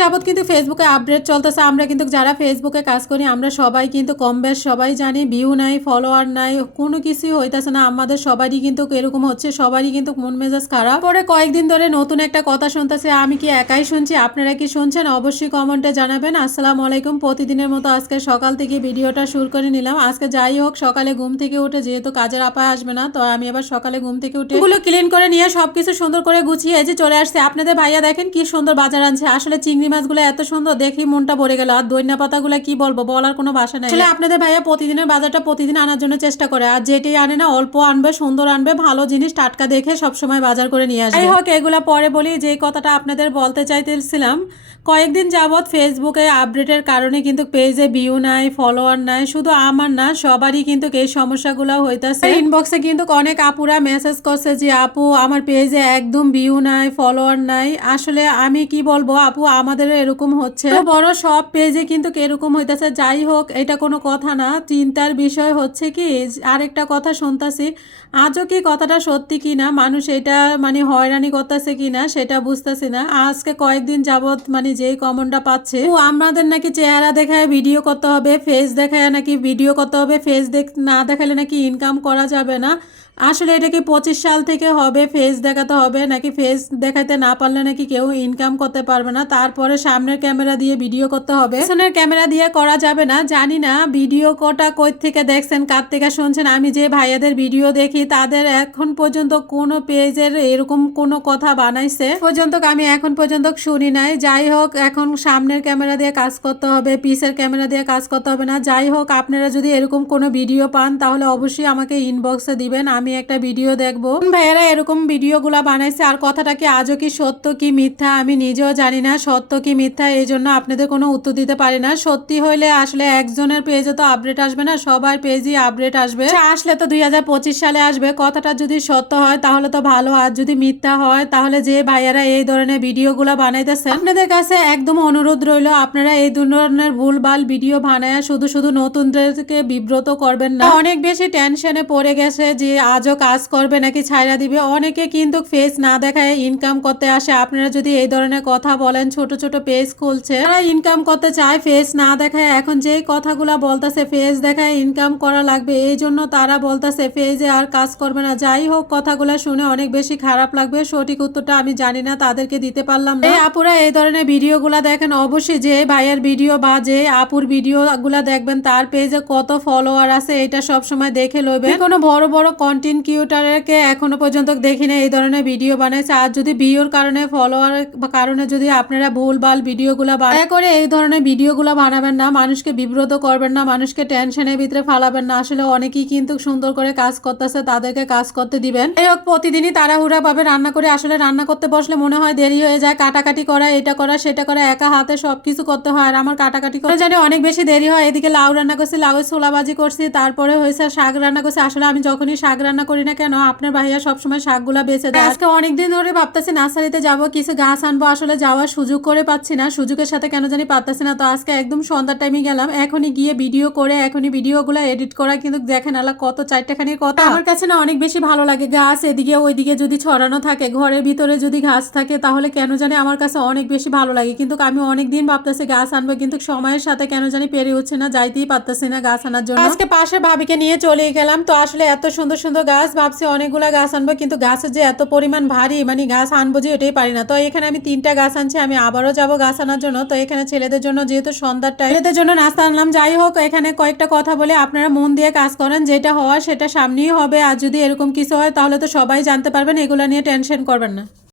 যাবত কিন্তু ফেসবুকে আপডেট চলতেছে। আমরা কিন্তু যারা ফেসবুকে কাজ করি, আমরা সবাই কিন্তু কম বেশ সবাই জানি ভিউ নাই ফলোয়ার নাই, কোনো কিছুই হইতাছে না। আমাদের সবারই কিন্তু এরকম হচ্ছে, সবারই কিন্তু মন মেজাজ খারাপ। পরে কয়েকদিন ধরে নতুন একটা কথা শুনতেছে, আমি কি একাই শুনছি, আপনারা কি শুনছেন? অবশ্যই কমেন্টে জানাবেন। আসসালামু আলাইকুম, প্রতিদিনের মতো আজকে সকাল থেকে ভিডিওটা শুরু করে নিলাম। আজকে যাই হোক, সকালে ঘুম থেকে উঠে, যেহেতু কাজের আপায় আসবে না, তো আমি এবার সকালে ঘুম থেকে উঠে এগুলো ক্লিন করে নিয়ে সবকিছু সুন্দর করে গুছিয়ে যে চলে আসছে। আপনাদের ভাইয়া দেখেন কি সুন্দর বাজার আনছে। আসলে চিংড়ি মাছগুলো এত সুন্দর দেখি মনটা ভরে গেল। আর দৈন্যা পাতাগুলো কি বলব বলার কোনো ভাষা নাই। আসলে আপনাদের ভাইয়া প্রতিদিনের বাজারটা প্রতিদিন আনার জন্য চেষ্টা করে আর যেটি আনে না অল্প আনবে সুন্দর আনবে ভালো জিনিস টাটকা দেখে সবসময় বাজার করে নিয়ে আসবে। যাই হোক এগুলা পরে বলি যে কথাটা আপনাদের বলতে চাইতেছিলাম কয়েকদিন যাবৎ ফেসবুকে আপডেটের কারণে কিন্তু পেজে ভিউ নাই ফলোয়ার নাই শুধু আমার না সবারই কিন্তু এই সমস্যাগুলো হইতাছে। ইনবক্সে কিন্তু অনেক আপুরা মেসেজ করছে যে আপু আমার পেজে একদম ভিউ নাই ফলোয়ার নাই। আসলে আমি কি বলব আপু আমাদের এরকম হচ্ছে। বড় সব পেজে কিন্তু এরকম হইতেছে। যাই হোক, এটা কোনো কথা না। চিন্তার বিষয় হচ্ছে কি, আরেকটা কথা শুনতাছি। আজও কি কথাটা সত্যি কি না মানুষ এটা মানে হয়রানি করতেছে কি না সেটা বুঝতেছি না। আজকে কয়েকদিন যাবৎ মানে যেই কমনটা পাচ্ছে, ও আমাদের নাকি চেহারা দেখায় ভিডিও করতে হবে ফেস দেখায় নাকি ভিডিও করতে হবে ফেস দেখ না দেখালে নাকি ইনকাম করা যাবে না। আসলে এটা কি পঁচিশ সাল থেকে হবে ফেস দেখাতে হবে, নাকি ফেস দেখাতে না পারলে নাকি কেউ ইনকাম করতে পারবে না? তারপরে সামনের ক্যামেরা দিয়ে ভিডিও করতে হবে। পিছনের ক্যামেরা দিয়ে করা যাবে না, জানি না। ভিডিও কটা কই থেকে দেখছেন, কার থেকে শুনছেন? আমি যে ভাইয়াদের ভিডিও দেখি, তাদের এখন পর্যন্ত কোনো পেজের এরকম কোনো কথা বানাইছে। পর্যন্ত আমি এখন পর্যন্ত শুনি নাই। যাই হোক, এখন সামনের ক্যামেরা দিয়ে কাজ করতে হবে পিসের ক্যামেরা দিয়ে কাজ করতে হবে না। যাই হোক, আপনারা যদি এরকম কোনো ভিডিও পান, তাহলে অবশ্যই আমাকে ইনবক্সে দিবেন, আমি একটা ভিডিও দেখব। ভাইয়েরা এরকম ভিডিওগুলা বানাইছে, আর কথাটা কি আজও কি সত্য, কি মিথ্যা, আমি নিজেও জানি না। সত্য কি মিথ্যা? এই জন্য আপনাদের কোনো উত্তর দিতে পারি না। সত্যি হইলে আসলে একজনের পেজে তো আপডেট আসবে না, সবার পেজই আপডেট আসবে। আসলে তো দুই হাজার পঁচিশ সালে আসবে। কথাটা যদি সত্য হয়, তাহলে তো ভালো। আর যদি মিথ্যা হয়, তাহলে যে ভাইয়ারা এই ধরনের ভিডিওগুলো বানাইতেছে, আপনাদের কাছে একদম অনুরোধ রইল, আপনারা এই ধরনের ভুলভাল ভিডিও বানায় শুধু শুধু নতুনদেরকে বিব্রত করবেন না। অনেক বেশি টেনশনে পড়ে গেছে যে আজও কাজ করবে নাকি ছাইরা দিবে। অনেকে কিন্তু ফেস না দেখায় ইনকাম করতে আসে। আপনারা যদি এই ধরনের কথা বলেন, ছোট ছোট পেজ খুলছে। তারা ইনকাম করতে চায় ফেস না দেখায়। এখন যেই কথাগুলা বলতেছে ফেস দেখায় ইনকাম করা লাগবে। এই জন্য তারা বলতেছে ফেজে আর কাজ করবে না। যাই হোক, কথাগুলা শুনে অনেক বেশি খারাপ লাগবে। সঠিক উত্তরটা আমি জানি না, তাদেরকে দিতে পারলাম না। আপুরা এই ধরনের ভিডিওগুলা দেখেন, অবশ্যই যে ভাইয়ের ভিডিও বা যে আপুর ভিডিও গুলা দেখবেন, তার পেজে কত ফলোয়ার আছে, এটা সব সময় দেখে লইবে কোনো বড় বড় কন্টেন্ট কিউটারকে এখনও পর্যন্ত দেখি না এই ধরনের ভিডিও বানাইছে। আর যদি ভিউর কারণে ফলোয়ার কারণে যদি আপনারা ভুল ভালো ভিডিওগুলো দয়া করে এই ধরনের ভিডিওগুলো বানাবেন না। মানুষকে বিব্রত করবেন না। মানুষকে টেনশনের ভিতরে ফালাবেন না। আসলে অনেকেই কিন্তু সুন্দর করে কাজ করতেছে, তাদেরকে কাজ করতে দিবেন। এই হোক, প্রতিদিনই তাড়াহুড়া ভাবে রান্না করে। আসলে রান্না করতে বসলে মনে হয় দেরি হয়ে যায়। কাটাকাটি করা, এটা করা, সেটা করা, একা হাতে সবকিছু করতে হয়। আর আমার কাটাকাটি করে জানি অনেক বেশি দেরি হয়। এদিকে লাউ রান্না করছি লাউ ছোলাবাজি করছি, তারপরে হয়েছে শাক রান্না করছি। আসলে আমি যখনই শাক রান্না করি না কেন, আপনার ভাইয়া সবসময় শাকগুলা বেঁচে দেয়। আজকে অনেকদিন ধরে ভাবতেছি, নার্সারিতে যাব, কিছু গাছ আনব। আসলে যাওয়ার সুযোগ করে পাচ্ছি না। সুযোগের সাথে কেন জানি পাচ্ছি না। তো আজকে একদম সন্ধ্যার টাইমে গেলাম। এখনই গিয়ে ভিডিও করে এখনই ভিডিওগুলো এডিট করা। কিন্তু দেখেন আলা কত চারটেখানির কথা। আমার কাছে না অনেক বেশি ভালো লাগে। গাছ এদিকে ওইদিকে যদি ছড়ানো থাকে ঘরের ভিতরে যদি ঘাস থাকে তাহলে কেন জানি আমার কাছে অনেক বেশি ভালো লাগে। কিন্তু আমি অনেক দিন ভাবতেছি গাছ আনব কিন্তু সময়ের সাথে কেন জানি পেরে উঠছে না যাইতেই পারতেছি না গাছ আনার জন্য। আজকে পাশে ভাবিকে নিয়ে চলে গেলাম। তো আসলে এত সুন্দর সুন্দর গাছ ভাবছি অনেকগুলা গাছ আনব কিন্তু গাছের যে এত পরিমাণ ভারী মানে গাছ আনব যে এটাই পারি না। তো এখানে আমি তিনটা গাছ আনছি আমি আবারও যাব গাছ আনার জন্য। তো এখানে ছেলেদের জন্য যেহেতু সন্ধ্যার টাইম ছেলেদের জন্য নাস্তা আনলাম। যাই হোক, এখানে কয়েকটা কথা বলে আপনারা মন দিয়ে কাজ করেন। যেটা হওয়ার সেটা সামনেই হবে। আর যদি এরকম কিছু হয়, তাহলে তো সবাই জানতে পারবেন। এগুলো নিয়ে টেনশন করবেন না।